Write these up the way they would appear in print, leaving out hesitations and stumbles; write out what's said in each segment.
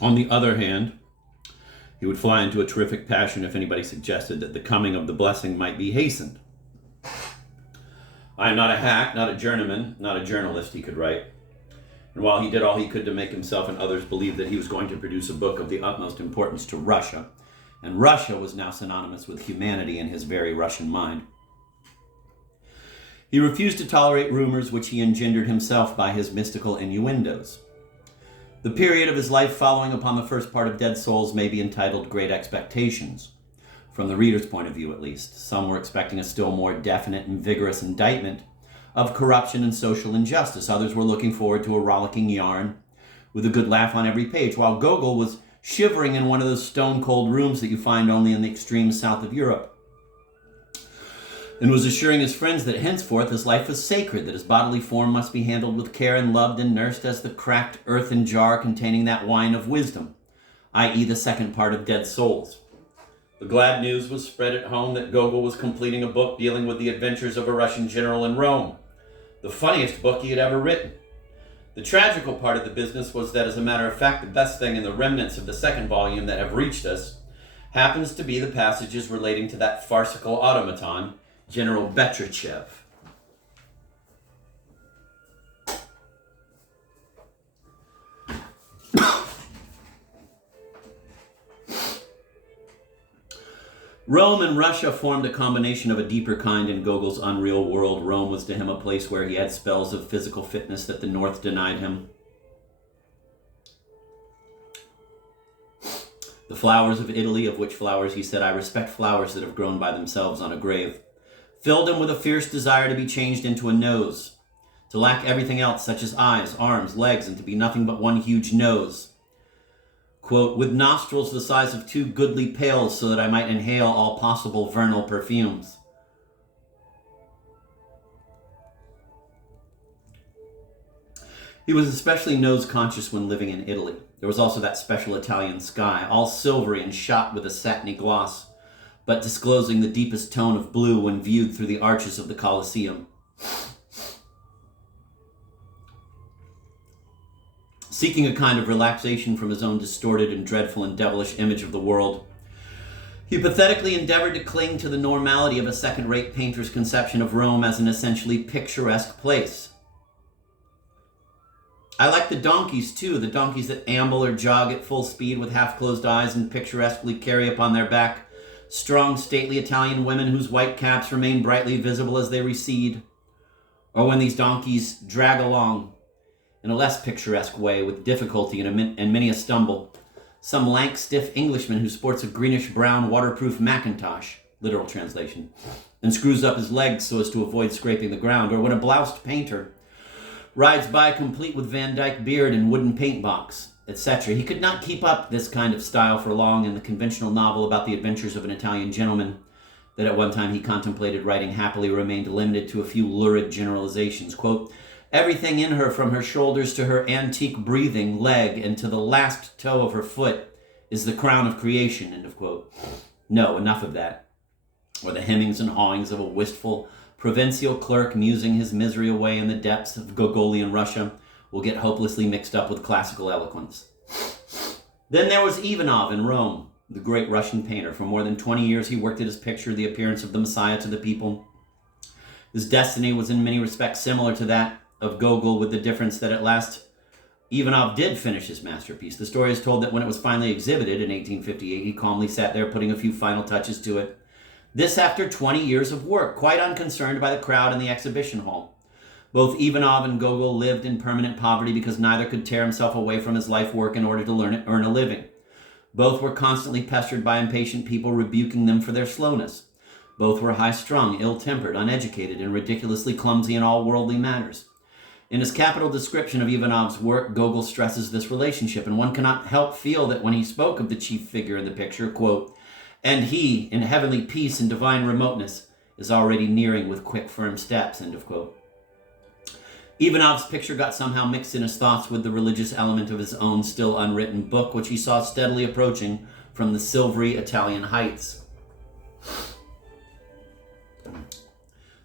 On the other hand, he would fly into a terrific passion if anybody suggested that the coming of the blessing might be hastened. "I am not a hack, not a journeyman, not a journalist," he could write. And while he did all he could to make himself and others believe that he was going to produce a book of the utmost importance to Russia, and Russia was now synonymous with humanity in his very Russian mind, he refused to tolerate rumors which he engendered himself by his mystical innuendos. The period of his life following upon the first part of Dead Souls may be entitled Great Expectations. From the reader's point of view, at least. Some were expecting a still more definite and vigorous indictment of corruption and social injustice. Others were looking forward to a rollicking yarn with a good laugh on every page, while Gogol was shivering in one of those stone-cold rooms that you find only in the extreme south of Europe, and was assuring his friends that henceforth his life was sacred, that his bodily form must be handled with care and loved and nursed as the cracked earthen jar containing that wine of wisdom, i.e. the second part of Dead Souls. The glad news was spread at home that Gogol was completing a book dealing with the adventures of a Russian general in Rome, the funniest book he had ever written. The tragical part of the business was that, as a matter of fact, the best thing in the remnants of the second volume that have reached us happens to be the passages relating to that farcical automaton, General Betriciev. Rome and Russia formed a combination of a deeper kind in Gogol's unreal world. Rome was to him a place where he had spells of physical fitness that the North denied him. The flowers of Italy, of which flowers he said, "I respect flowers that have grown by themselves on a grave," filled him with a fierce desire to be changed into a nose, to lack everything else, such as eyes, arms, legs, and to be nothing but one huge nose. Quote, "with nostrils the size of 2 goodly pails so that I might inhale all possible vernal perfumes." He was especially nose-conscious when living in Italy. There was also that special Italian sky, all silvery and shot with a satiny gloss, but disclosing the deepest tone of blue when viewed through the arches of the Colosseum. Seeking a kind of relaxation from his own distorted and dreadful and devilish image of the world, he pathetically endeavored to cling to the normality of a second-rate painter's conception of Rome as an essentially picturesque place. "I like the donkeys, too, the donkeys that amble or jog at full speed with half-closed eyes and picturesquely carry upon their back strong, stately Italian women whose white caps remain brightly visible as they recede, or when these donkeys drag along, in a less picturesque way, with difficulty and many a stumble, some lank, stiff Englishman who sports a greenish-brown waterproof mackintosh," literal translation, "and screws up his legs so as to avoid scraping the ground, or when a bloused painter rides by complete with Van Dyke beard and wooden paint box, etc. He could not keep up this kind of style for long, and the conventional novel about the adventures of an Italian gentleman that at one time he contemplated writing happily remained limited to a few lurid generalizations. Quote, "everything in her, from her shoulders to her antique breathing leg and to the last toe of her foot, is the crown of creation," end of quote. No, enough of that. Or the hemmings and hawings of a wistful provincial clerk musing his misery away in the depths of Gogolian Russia will get hopelessly mixed up with classical eloquence. Then there was Ivanov in Rome, the great Russian painter. For more than 20 years he worked at his picture, The Appearance of the Messiah to the People. His destiny was in many respects similar to that of Gogol, with the difference that at last Ivanov did finish his masterpiece. The story is told that when it was finally exhibited in 1858, he calmly sat there putting a few final touches to it. This after 20 years of work, quite unconcerned by the crowd in the exhibition hall. Both Ivanov and Gogol lived in permanent poverty because neither could tear himself away from his life work in order to earn a living. Both were constantly pestered by impatient people, rebuking them for their slowness. Both were high-strung, ill-tempered, uneducated, and ridiculously clumsy in all worldly matters. In his capital description of Ivanov's work, Gogol stresses this relationship, and one cannot help feel that when he spoke of the chief figure in the picture, quote, "and he, in heavenly peace and divine remoteness, is already nearing with quick, firm steps," end of quote. Ivanov's picture got somehow mixed in his thoughts with the religious element of his own still unwritten book, which he saw steadily approaching from the silvery Italian heights.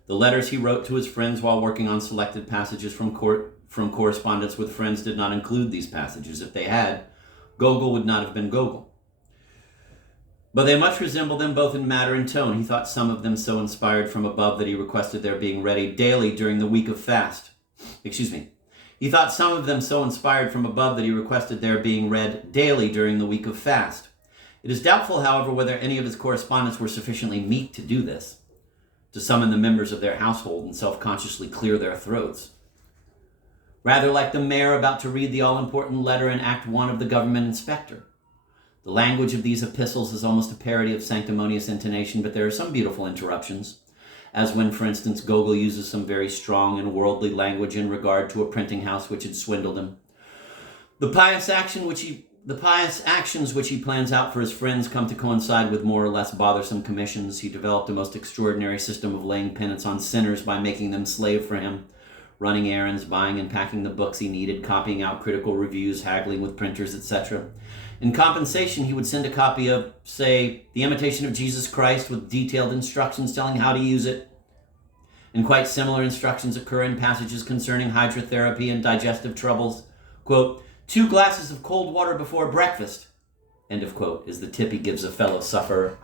The letters he wrote to his friends while working on selected passages from correspondence with friends did not include these passages. If they had, Gogol would not have been Gogol. But they much resembled them both in matter and tone. He thought some of them so inspired from above that he requested their being read daily during the week of fast. He thought some of them so inspired from above that he requested their being read daily during the week of fast. It is doubtful, however, whether any of his correspondents were sufficiently meek to do this, to summon the members of their household and self-consciously clear their throats. Rather like the mayor about to read the all-important letter in Act 1 of the Government Inspector. The language of these epistles is almost a parody of sanctimonious intonation, but there are some beautiful interruptions, as when, for instance, Gogol uses some very strong and worldly language in regard to a printing house which had swindled him. The pious actions which he plans out for his friends come to coincide with more or less bothersome commissions. He developed a most extraordinary system of laying penance on sinners by making them slave for him, running errands, buying and packing the books he needed, copying out critical reviews, haggling with printers, etc. In compensation, he would send a copy of, say, The Imitation of Jesus Christ with detailed instructions telling how to use it. And quite similar instructions occur in passages concerning hydrotherapy and digestive troubles. Quote, 2 glasses of cold water before breakfast, end of quote, is the tip he gives a fellow sufferer.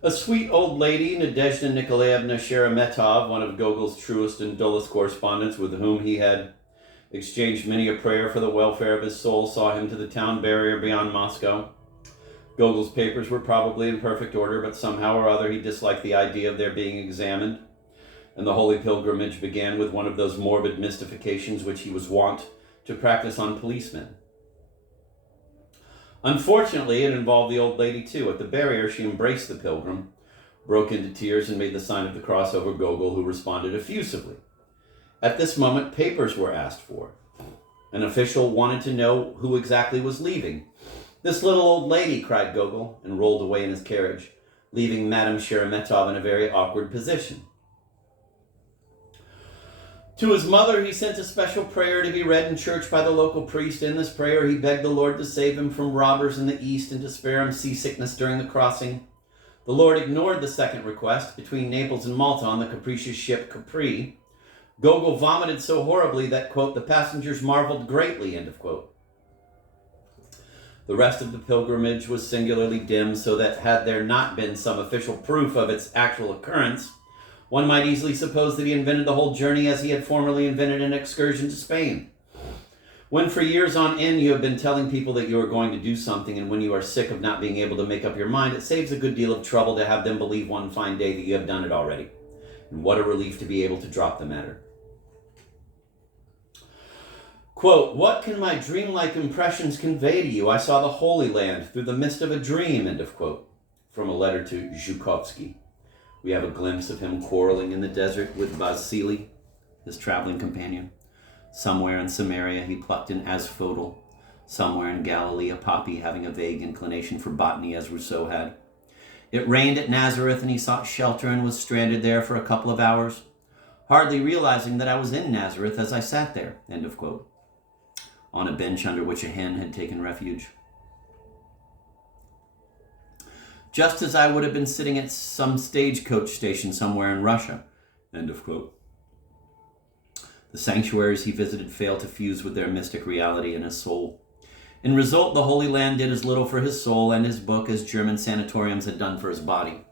A sweet old lady, Nadezhda Nikolaevna Sheremetov, one of Gogol's truest and dullest correspondents, with whom he had exchanged many a prayer for the welfare of his soul, saw him to the town barrier beyond Moscow. Gogol's papers were probably in perfect order, but somehow or other he disliked the idea of their being examined, and the holy pilgrimage began with one of those morbid mystifications which he was wont to practice on policemen. Unfortunately, it involved the old lady too. At the barrier, she embraced the pilgrim, broke into tears, and made the sign of the cross over Gogol, who responded effusively. At this moment, papers were asked for. An official wanted to know who exactly was leaving. "This little old lady," cried Gogol, and rolled away in his carriage, leaving Madame Sheremetov in a very awkward position. To his mother, he sent a special prayer to be read in church by the local priest. In this prayer, he begged the Lord to save him from robbers in the east and to spare him seasickness during the crossing. The Lord ignored the second request. Between Naples and Malta on the capricious ship Capri, Gogol vomited so horribly that, quote, the passengers marveled greatly, end of quote. The rest of the pilgrimage was singularly dim, so that had there not been some official proof of its actual occurrence, one might easily suppose that he invented the whole journey as he had formerly invented an excursion to Spain. When for years on end you have been telling people that you are going to do something, and when you are sick of not being able to make up your mind, it saves a good deal of trouble to have them believe one fine day that you have done it already. And what a relief to be able to drop the matter. Quote, "What can my dreamlike impressions convey to you? I saw the Holy Land through the mist of a dream," end of quote, from a letter to Zhukovsky. We have a glimpse of him quarreling in the desert with Vasily, his traveling companion. Somewhere in Samaria he plucked an asphodel. Somewhere in Galilee a poppy, having a vague inclination for botany as Rousseau had. It rained at Nazareth and he sought shelter and was stranded there for a couple of hours, hardly realizing that I was in Nazareth as I sat there, end of quote, on a bench under which a hen had taken refuge. Just as I would have been sitting at some stagecoach station somewhere in Russia, end of quote. The sanctuaries he visited failed to fuse with their mystic reality in his soul. In result, the Holy Land did as little for his soul and his book as German sanatoriums had done for his body.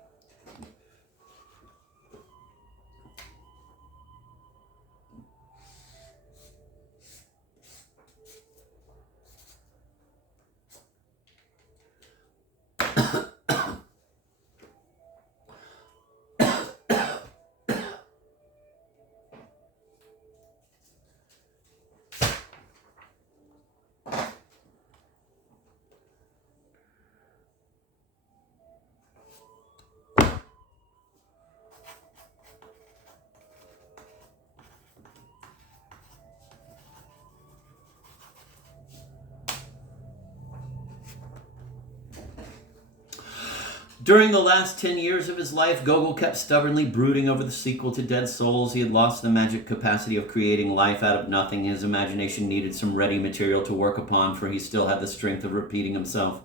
During the last 10 years of his life, Gogol kept stubbornly brooding over the sequel to Dead Souls. He had lost the magic capacity of creating life out of nothing. His imagination needed some ready material to work upon, for he still had the strength of repeating himself.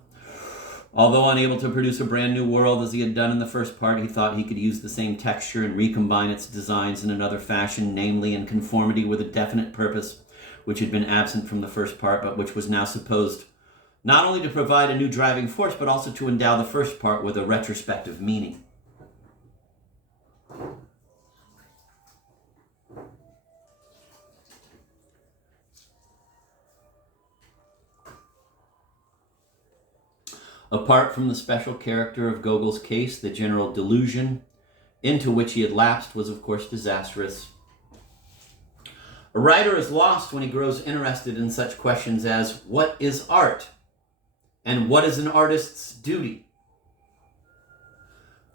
Although unable to produce a brand new world as he had done in the first part, he thought he could use the same texture and recombine its designs in another fashion, namely in conformity with a definite purpose, which had been absent from the first part, but which was now supposed not only to provide a new driving force, but also to endow the first part with a retrospective meaning. Apart from the special character of Gogol's case, the general delusion into which he had lapsed was, of course, disastrous. A writer is lost when he grows interested in such questions as, what is art? And what is an artist's duty?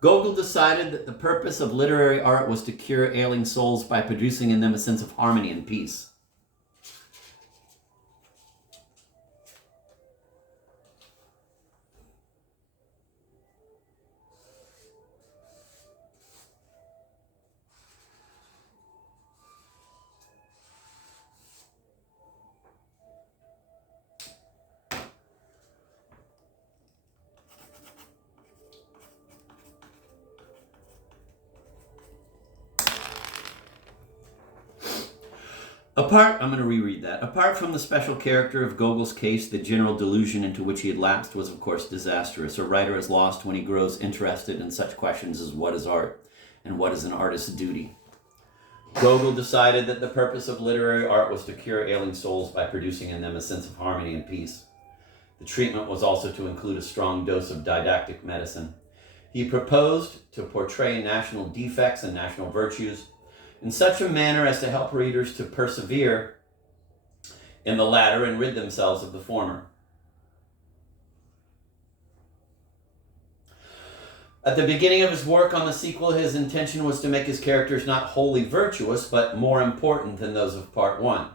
Gogol decided that the purpose of literary art was to cure ailing souls by producing in them a sense of harmony and peace. I'm going to reread that. Apart from the special character of Gogol's case, the general delusion into which he had lapsed was, of course, disastrous. A writer is lost when he grows interested in such questions as what is art and what is an artist's duty. Gogol decided that the purpose of literary art was to cure ailing souls by producing in them a sense of harmony and peace. The treatment was also to include a strong dose of didactic medicine. He proposed to portray national defects and national virtues in such a manner as to help readers to persevere in the latter and rid themselves of the former. At the beginning of his work on the sequel, his intention was to make his characters not wholly virtuous, but more important than those of part one.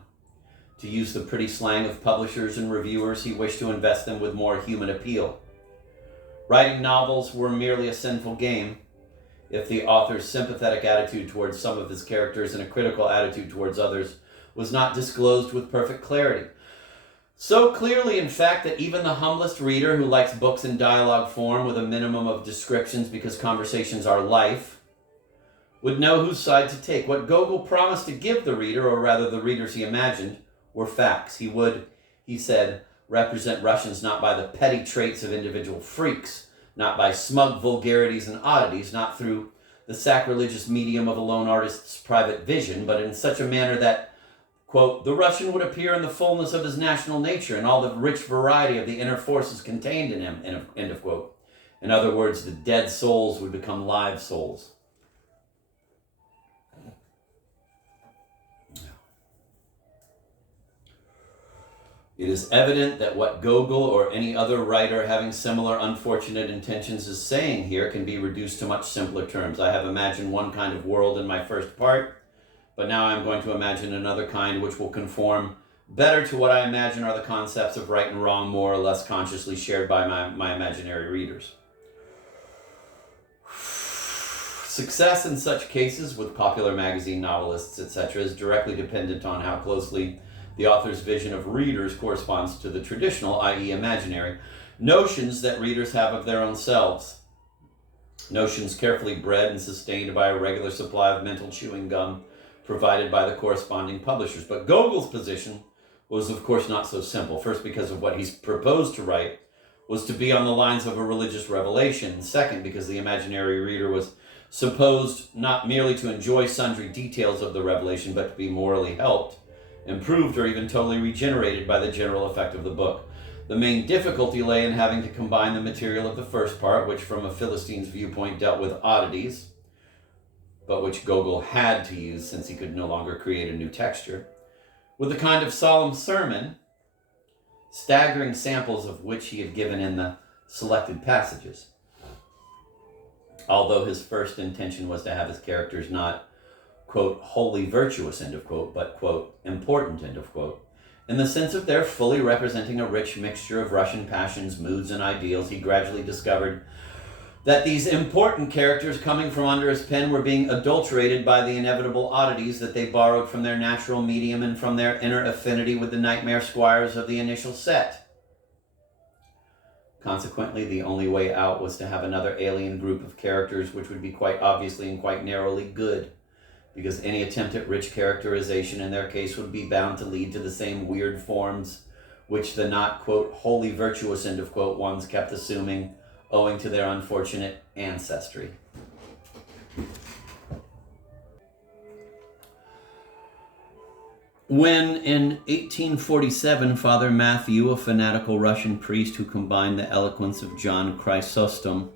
To use the pretty slang of publishers and reviewers, he wished to invest them with more human appeal. Writing novels were merely a sinful game if the author's sympathetic attitude towards some of his characters and a critical attitude towards others was not disclosed with perfect clarity. So clearly, in fact, that even the humblest reader who likes books in dialogue form with a minimum of descriptions because conversations are life would know whose side to take. What Gogol promised to give the reader, or rather the readers he imagined, were facts. He would, he said, represent Russians not by the petty traits of individual freaks, not by smug vulgarities and oddities, not through the sacrilegious medium of a lone artist's private vision, but in such a manner that, quote, the Russian would appear in the fullness of his national nature and all the rich variety of the inner forces contained in him, end of quote. In other words, the dead souls would become live souls. It is evident that what Gogol or any other writer having similar unfortunate intentions is saying here can be reduced to much simpler terms. I have imagined one kind of world in my first part, but now I'm going to imagine another kind which will conform better to what I imagine are the concepts of right and wrong, more or less consciously shared by my imaginary readers. Success in such cases with popular magazine novelists, etc., is directly dependent on how closely the author's vision of readers corresponds to the traditional, i.e. imaginary, notions that readers have of their own selves. Notions carefully bred and sustained by a regular supply of mental chewing gum provided by the corresponding publishers. But Gogol's position was, of course, not so simple. First, because of what he's proposed to write was to be on the lines of a religious revelation. And second, because the imaginary reader was supposed not merely to enjoy sundry details of the revelation, but to be morally helped, improved, or even totally regenerated by the general effect of the book. The main difficulty lay in having to combine the material of the first part, which from a Philistine's viewpoint dealt with oddities, but which Gogol had to use since he could no longer create a new texture, with a kind of solemn sermon, staggering samples of which he had given in the selected passages. Although his first intention was to have his characters not, quote, wholly virtuous, end of quote, but, quote, important, end of quote, in the sense of their fully representing a rich mixture of Russian passions, moods, and ideals, he gradually discovered that these important characters coming from under his pen were being adulterated by the inevitable oddities that they borrowed from their natural medium and from their inner affinity with the nightmare squires of the initial set. Consequently, the only way out was to have another alien group of characters which would be quite obviously and quite narrowly good, because any attempt at rich characterization in their case would be bound to lead to the same weird forms which the not, quote, wholly virtuous, end of quote, ones kept assuming, owing to their unfortunate ancestry. When, in 1847, Father Matthew, a fanatical Russian priest who combined the eloquence of John Chrysostom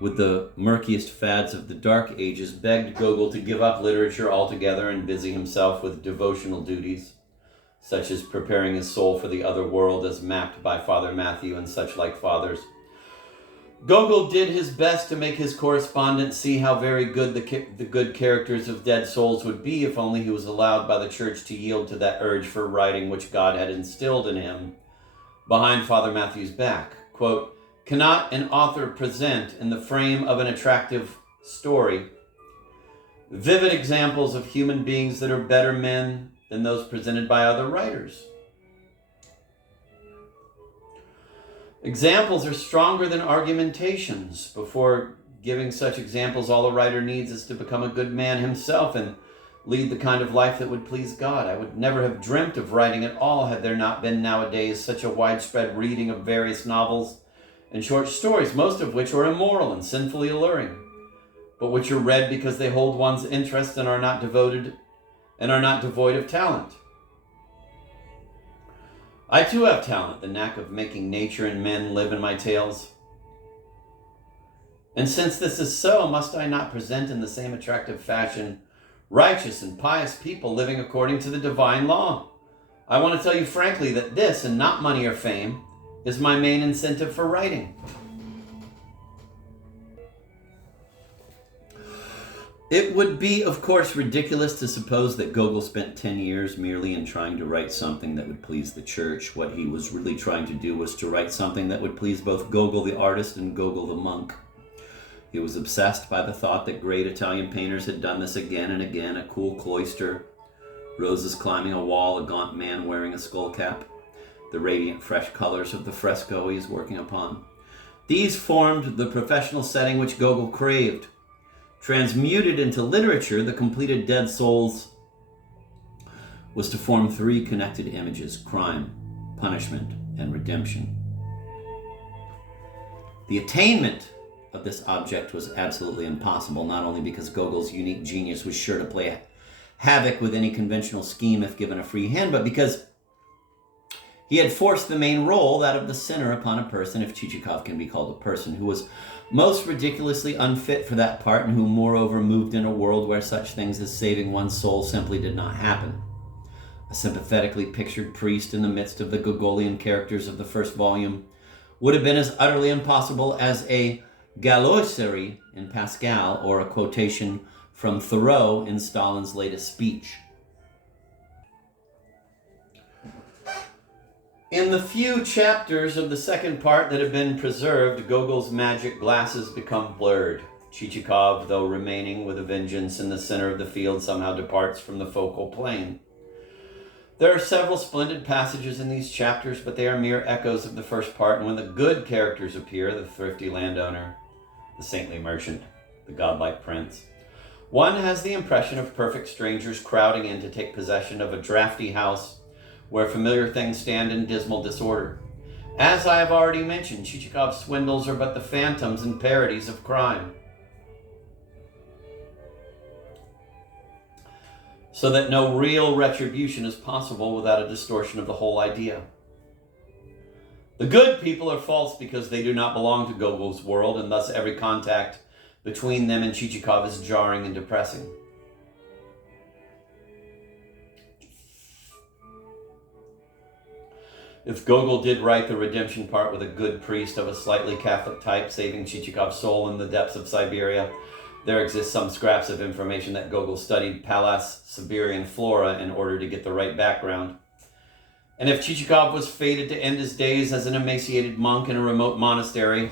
with the murkiest fads of the Dark Ages, begged Gogol to give up literature altogether and busy himself with devotional duties, such as preparing his soul for the other world as mapped by Father Matthew and such like fathers, Gogol did his best to make his correspondent see how very good the good characters of dead souls would be if only he was allowed by the church to yield to that urge for writing which God had instilled in him behind Father Matthew's back. Quote, "Cannot an author present in the frame of an attractive story vivid examples of human beings that are better men than those presented by other writers? Examples are stronger than argumentations. Before giving such examples, all a writer needs is to become a good man himself and lead the kind of life that would please God. I would never have dreamt of writing at all had there not been nowadays such a widespread reading of various novels and short stories, most of which are immoral and sinfully alluring, but which are read because they hold one's interest and are not devoid of talent. I too have talent, the knack of making nature and men live in my tales. And since this is so, must I not present in the same attractive fashion righteous and pious people living according to the divine law? I want to tell you frankly that this, and not money or fame, is my main incentive for writing." It would be, of course, ridiculous to suppose that Gogol spent 10 years merely in trying to write something that would please the church. What he was really trying to do was to write something that would please both Gogol the artist and Gogol the monk. He was obsessed by the thought that great Italian painters had done this again and again: a cool cloister, roses climbing a wall, a gaunt man wearing a skull cap, the radiant fresh colors of the fresco he is working upon. These formed the professional setting which Gogol craved. Transmuted into literature, the completed Dead Souls was to form three connected images: crime, punishment, and redemption. The attainment of this object was absolutely impossible, not only because Gogol's unique genius was sure to play havoc with any conventional scheme if given a free hand, but because he had forced the main role, that of the sinner, upon a person, if Chichikov can be called a person, who was most ridiculously unfit for that part, and who moreover moved in a world where such things as saving one's soul simply did not happen. A sympathetically pictured priest in the midst of the Gogolian characters of the first volume would have been as utterly impossible as a galloiserie in Pascal or a quotation from Thoreau in Stalin's latest speech. In the few chapters of the second part that have been preserved, Gogol's magic glasses become blurred. Chichikov, though remaining with a vengeance in the center of the field, somehow departs from the focal plane. There are several splendid passages in these chapters, but they are mere echoes of the first part, and when the good characters appear, the thrifty landowner, the saintly merchant, the godlike prince, one has the impression of perfect strangers crowding in to take possession of a drafty house where familiar things stand in dismal disorder. As I have already mentioned, Chichikov's swindles are but the phantoms and parodies of crime, so that no real retribution is possible without a distortion of the whole idea. The good people are false because they do not belong to Gogol's world, and thus every contact between them and Chichikov is jarring and depressing. If Gogol did write the redemption part with a good priest of a slightly Catholic type saving Chichikov's soul in the depths of Siberia, there exists some scraps of information that Gogol studied Pallas Siberian flora in order to get the right background. And if Chichikov was fated to end his days as an emaciated monk in a remote monastery,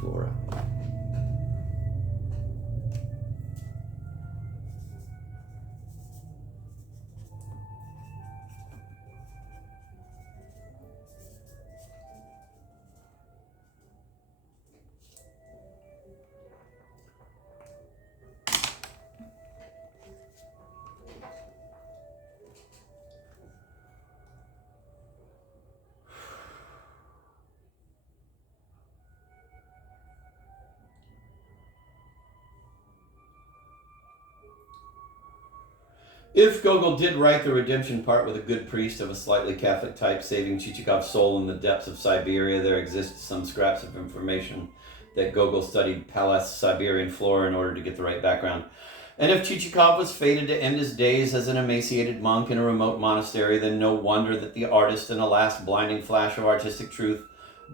flora. If Gogol did write the redemption part with a good priest of a slightly Catholic type saving Chichikov's soul in the depths of Siberia, there exists some scraps of information that Gogol studied Pallas Siberian flora in order to get the right background. And if Chichikov was fated to end his days as an emaciated monk in a remote monastery, then no wonder that the artist, in a last blinding flash of artistic truth,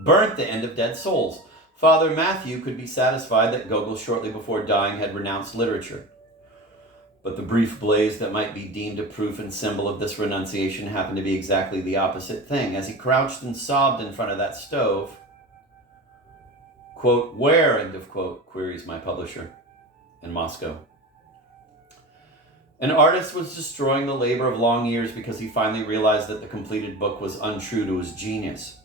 burnt the end of dead souls. Father Matthew could be satisfied that Gogol, shortly before dying, had renounced literature. But the brief blaze that might be deemed a proof and symbol of this renunciation happened to be exactly the opposite thing. As he crouched and sobbed in front of that stove, quote, "Where," end of quote, queries my publisher in Moscow. An artist was destroying the labor of long years because he finally realized that the completed book was untrue to his genius.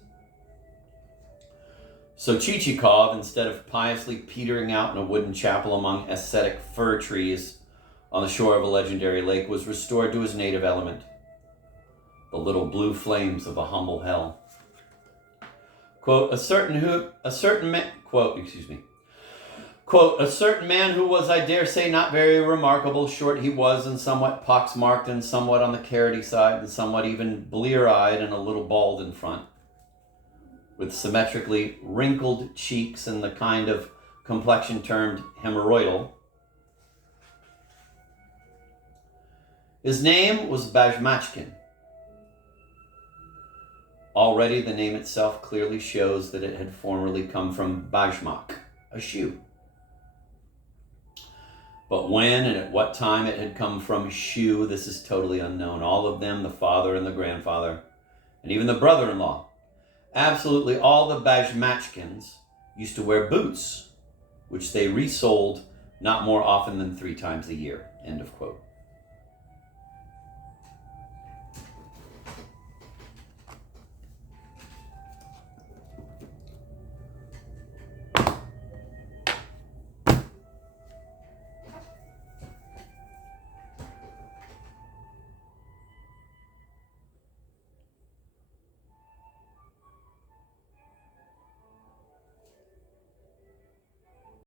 So Chichikov, instead of piously petering out in a wooden chapel among ascetic fir trees on the shore of a legendary lake, was restored to his native element, the little blue flames of a humble hell. Quote, a certain man who was, I dare say, not very remarkable, short he was and somewhat pox-marked and somewhat on the carroty side and somewhat even blear-eyed and a little bald in front, with symmetrically wrinkled cheeks and the kind of complexion termed hemorrhoidal. His name was Bajmachkin. Already the name itself clearly shows that it had formerly come from bajmak, a shoe. But when and at what time it had come from shoe, this is totally unknown. All of them, the father and the grandfather, and even the brother-in-law, absolutely all the Bajmachkins used to wear boots, which they resold not more often than 3 times a year, end of quote.